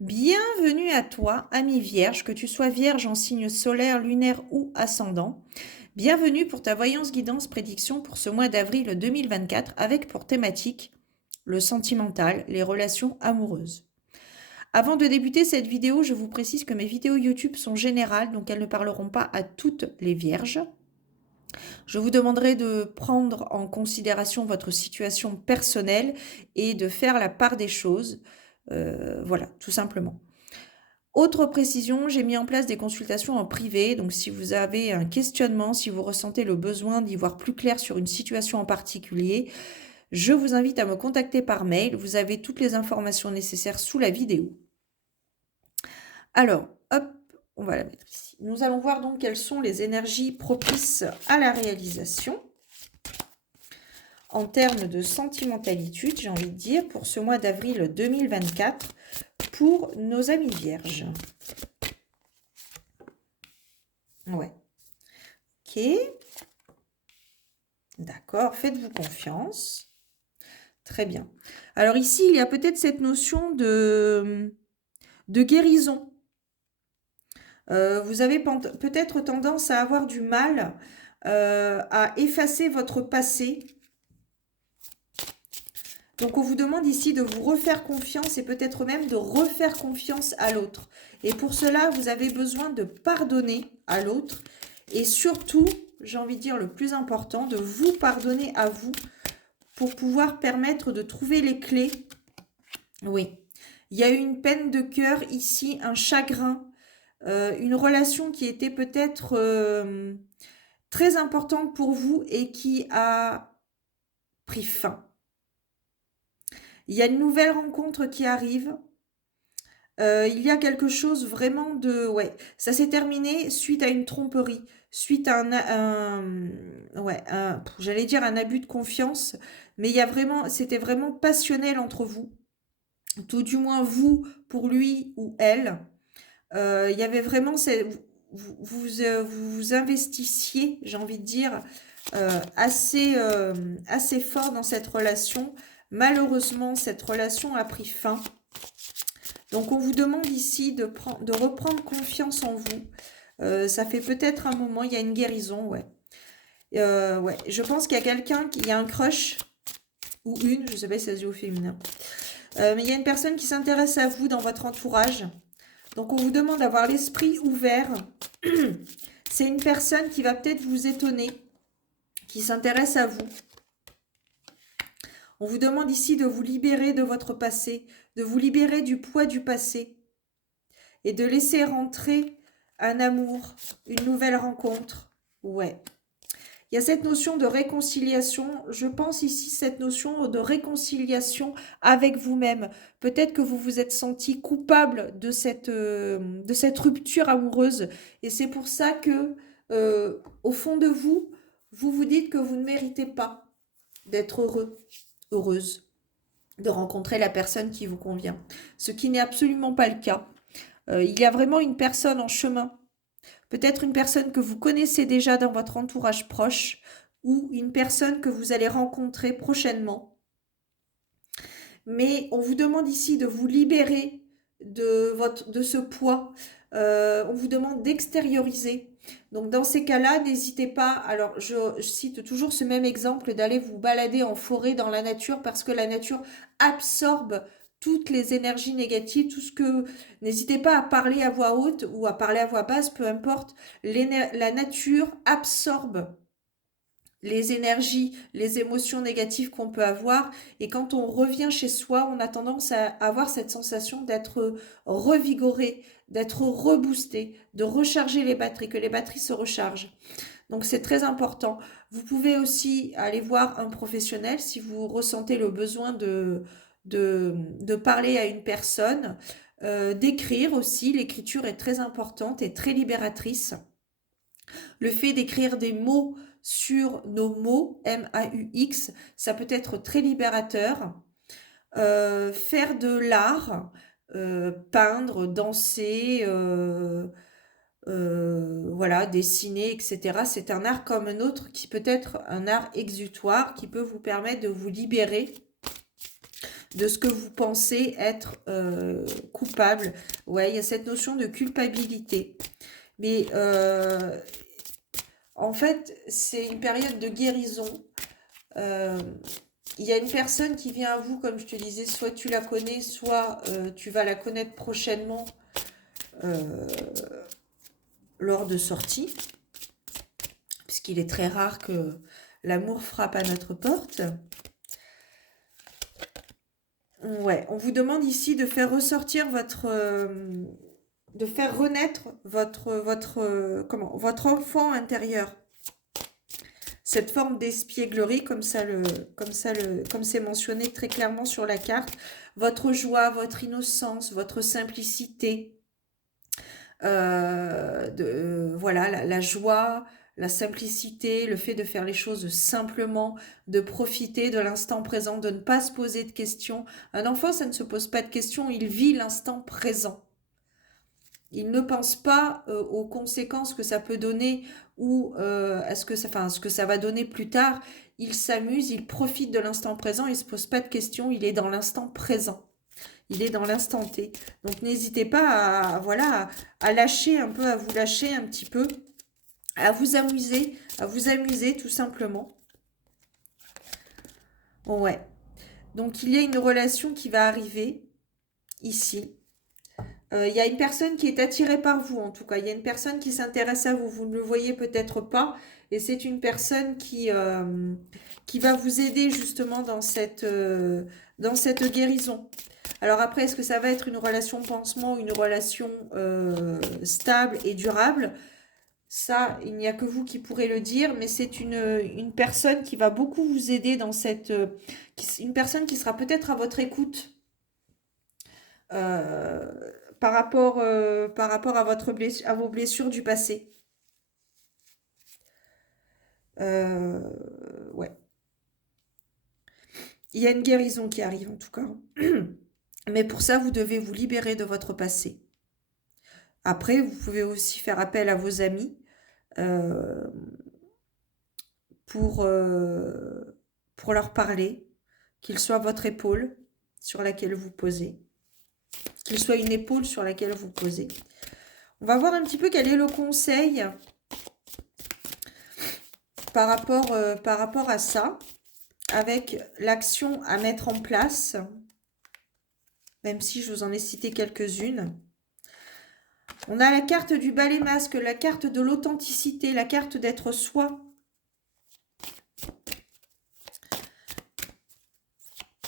Bienvenue à toi, ami Vierge, que tu sois Vierge en signe solaire, lunaire ou ascendant. Bienvenue pour ta voyance guidance prédiction pour ce mois d'avril 2024 avec pour thématique le sentimental, les relations amoureuses. Avant de débuter cette vidéo, je vous précise que mes vidéos YouTube sont générales, donc elles ne parleront pas à toutes les Vierges. Je vous demanderai de prendre en considération votre situation personnelle et de faire la part des choses. Voilà, tout simplement. Autre précision, j'ai mis en place des consultations en privé, donc si vous avez un questionnement, si vous ressentez le besoin d'y voir plus clair sur une situation en particulier, je vous invite à me contacter par mail. Vous avez toutes les informations nécessaires sous la vidéo. Alors, hop, on va la mettre ici. Nous allons voir donc quelles sont les énergies propices à la réalisation en termes de sentimentalité, j'ai envie de dire, pour ce mois d'avril 2024 pour nos amis vierges. Ouais. Ok. D'accord, faites-vous confiance. Très bien. Alors ici, il y a peut-être cette notion de guérison. Vous avez peut-être tendance à avoir du mal à effacer votre passé. Donc on vous demande ici de vous refaire confiance et peut-être même de refaire confiance à l'autre. Et pour cela, vous avez besoin de pardonner à l'autre et surtout, j'ai envie de dire le plus important, de vous pardonner à vous pour pouvoir permettre de trouver les clés. Oui, il y a eu une peine de cœur ici, un chagrin, une relation qui était peut-être très importante pour vous et qui a pris fin. Il y a une nouvelle rencontre qui arrive. Il y a quelque chose vraiment de... Ouais, ça s'est terminé suite à une tromperie, suite à j'allais dire un abus de confiance, mais il y a vraiment, c'était vraiment passionnel entre vous. Tout du moins vous pour lui ou elle. Il y avait vraiment... vous investissiez, j'ai envie de dire, assez fort dans cette relation. Malheureusement, cette relation a pris fin. Donc, on vous demande ici de reprendre confiance en vous. Ça fait peut-être un moment, il y a une guérison, ouais. Ouais, je pense qu'il y a quelqu'un qui a un crush, ou une, je ne sais pas si ça se dit au féminin. Mais il y a une personne qui s'intéresse à vous dans votre entourage. Donc, on vous demande d'avoir l'esprit ouvert. C'est une personne qui va peut-être vous étonner, qui s'intéresse à vous. On vous demande ici de vous libérer de votre passé, de vous libérer du poids du passé et de laisser rentrer un amour, une nouvelle rencontre. Ouais. Il y a cette notion de réconciliation. Je pense ici cette notion de réconciliation avec vous-même. Peut-être que vous vous êtes senti coupable de cette rupture amoureuse. Et c'est pour ça que, au fond de vous, vous vous dites que vous ne méritez pas d'être heureux, heureuse, de rencontrer la personne qui vous convient. Ce qui n'est absolument pas le cas. Il y a vraiment une personne en chemin. Peut-être une personne que vous connaissez déjà dans votre entourage proche ou une personne que vous allez rencontrer prochainement. Mais on vous demande ici de vous libérer de ce poids. On vous demande d'extérioriser. Donc dans ces cas-là, n'hésitez pas, alors je cite toujours ce même exemple, d'aller vous balader en forêt dans la nature parce que la nature absorbe toutes les énergies négatives, tout ce que... N'hésitez pas à parler à voix haute ou à parler à voix basse, peu importe. La nature absorbe les énergies, les émotions négatives qu'on peut avoir. Et quand on revient chez soi, on a tendance à avoir cette sensation d'être revigoré, d'être reboosté, de recharger les batteries, que les batteries se rechargent. Donc c'est très important. Vous pouvez aussi aller voir un professionnel si vous ressentez le besoin de parler à une personne, d'écrire aussi. L'écriture est très importante et très libératrice. Le fait d'écrire des mots sur nos mots, M-A-U-X, ça peut être très libérateur. Faire de l'art, peindre, danser, voilà, dessiner, etc. C'est un art comme un autre qui peut être un art exutoire, qui peut vous permettre de vous libérer de ce que vous pensez être coupable. Ouais, il y a cette notion de culpabilité. Mais en fait, c'est une période de guérison. Euh, il y a une personne qui vient à vous, comme je te disais, soit tu la connais, soit tu vas la connaître prochainement euh, lors de sorties, puisqu'il est très rare que l'amour frappe à notre porte. Ouais, on vous demande ici de faire ressortir de faire renaître votre enfant intérieur. Cette forme d'espièglerie, comme c'est mentionné très clairement sur la carte, votre joie, votre innocence, votre simplicité, voilà, la joie, la simplicité, le fait de faire les choses simplement, de profiter de l'instant présent, de ne pas se poser de questions. Un enfant, ça ne se pose pas de questions, il vit l'instant présent. Il ne pense pas aux conséquences que ça peut donner ou ce que ça va donner plus tard. Il s'amuse, il profite de l'instant présent, il ne se pose pas de questions, il est dans l'instant présent. Il est dans l'instant T. Donc n'hésitez pas voilà, à lâcher un peu, à vous lâcher un petit peu, à vous amuser tout simplement. Ouais. Donc il y a une relation qui va arriver ici. Il y a une personne qui est attirée par vous, en tout cas. Il y a une personne qui s'intéresse à vous. Vous ne le voyez peut-être pas. Et c'est une personne qui va vous aider justement dans cette guérison. Alors après, est-ce que ça va être une relation pansement ou une relation stable et durable? Ça, il n'y a que vous qui pourrez le dire, mais c'est une personne qui va beaucoup vous aider dans une personne qui sera peut-être à votre écoute euh, par rapport à à vos blessures du passé. Euh, ouais. Il y a une guérison qui arrive en tout cas. Mais pour ça, vous devez vous libérer de votre passé. Après, vous pouvez aussi faire appel à vos amis euh, pour, euh, pour leur parler, qu'ils soient votre épaule sur laquelle vous posez, qu'ils soient une épaule sur laquelle vous posez. On va voir un petit peu quel est le conseil par rapport à ça, avec l'action à mettre en place, même si je vous en ai cité quelques-unes. On a la carte du balai masque, la carte de l'authenticité, la carte d'être soi.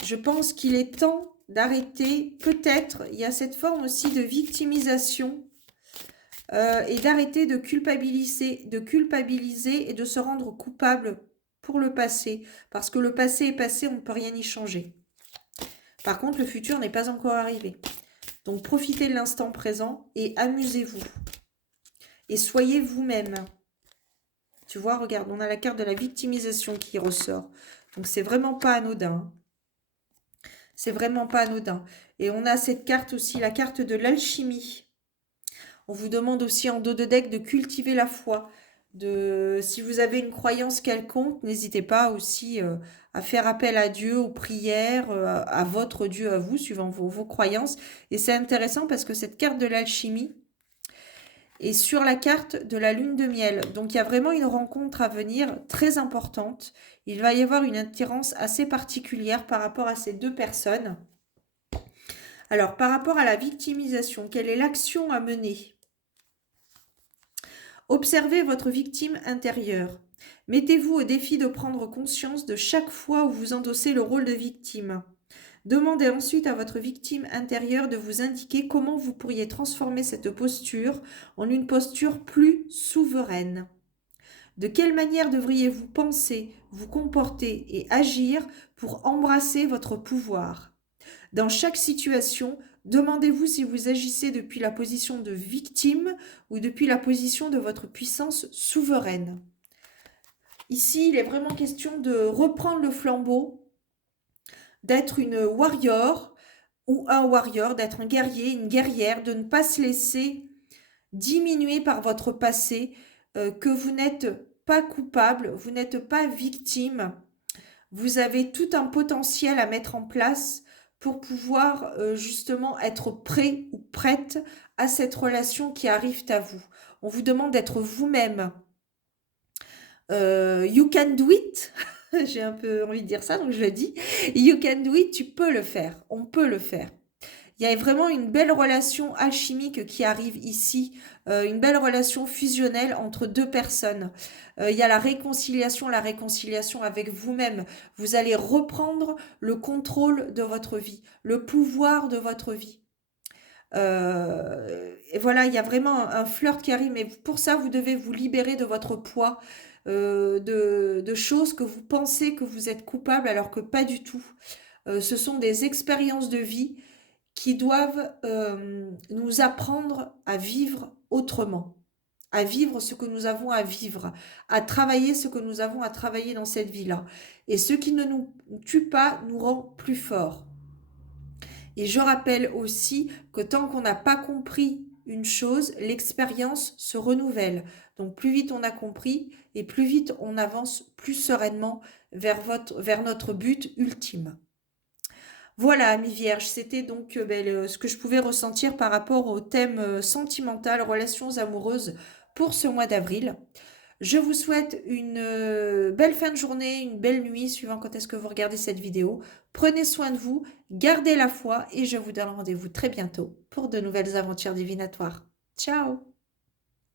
Je pense qu'il est temps d'arrêter, peut-être, il y a cette forme aussi de victimisation et d'arrêter de culpabiliser et de se rendre coupable pour le passé. Parce que le passé est passé, on ne peut rien y changer. Par contre, le futur n'est pas encore arrivé. Donc profitez de l'instant présent et amusez-vous. Et soyez vous-même. Tu vois, regarde, on a la carte de la victimisation qui ressort. Donc c'est vraiment pas anodin. C'est vraiment pas anodin. Et on a cette carte aussi, la carte de l'alchimie. On vous demande aussi en dos de deck de cultiver la foi. Si vous avez une croyance quelconque, n'hésitez pas aussi à faire appel à Dieu, aux prières, à votre Dieu, à vous, suivant vos croyances. Et c'est intéressant parce que cette carte de l'alchimie est sur la carte de la lune de miel. Donc il y a vraiment une rencontre à venir très importante. Il va y avoir une attirance assez particulière par rapport à ces deux personnes. Alors, par rapport à la victimisation, quelle est l'action à mener? Observez votre victime intérieure. Mettez-vous au défi de prendre conscience de chaque fois où vous endossez le rôle de victime. Demandez ensuite à votre victime intérieure de vous indiquer comment vous pourriez transformer cette posture en une posture plus souveraine. De quelle manière devriez-vous penser, vous comporter et agir pour embrasser votre pouvoir? Dans chaque situation, demandez-vous si vous agissez depuis la position de victime ou depuis la position de votre puissance souveraine. Ici, il est vraiment question de reprendre le flambeau, d'être une warrior ou un warrior, d'être un guerrier, une guerrière, de ne pas se laisser diminuer par votre passé, que vous n'êtes pas coupable, vous n'êtes pas victime. Vous avez tout un potentiel à mettre en place pour pouvoir justement être prêt ou prête à cette relation qui arrive à vous. On vous demande d'être vous-même. You can do it. J'ai un peu envie de dire ça, donc je le dis. You can do it, tu peux le faire. On peut le faire. Il y a vraiment une belle relation alchimique qui arrive ici, une belle relation fusionnelle entre deux personnes. Il y a la réconciliation avec vous-même. Vous allez reprendre le contrôle de votre vie, le pouvoir de votre vie. Et voilà, il y a vraiment un flirt qui arrive, mais pour ça, vous devez vous libérer de votre poids, de choses que vous pensez que vous êtes coupable alors que pas du tout. Ce sont des expériences de vie qui doivent nous apprendre à vivre autrement, à vivre ce que nous avons à vivre, à travailler ce que nous avons à travailler dans cette vie-là. Et ce qui ne nous tue pas nous rend plus forts. Et je rappelle aussi que tant qu'on n'a pas compris une chose, l'expérience se renouvelle. Donc plus vite on a compris et plus vite on avance plus sereinement vers notre but ultime. Voilà, amis vierges, c'était donc ce que je pouvais ressentir par rapport au thème sentimental, relations amoureuses pour ce mois d'avril. Je vous souhaite une belle fin de journée, une belle nuit, suivant quand est-ce que vous regardez cette vidéo. Prenez soin de vous, gardez la foi et je vous donne rendez-vous très bientôt pour de nouvelles aventures divinatoires. Ciao!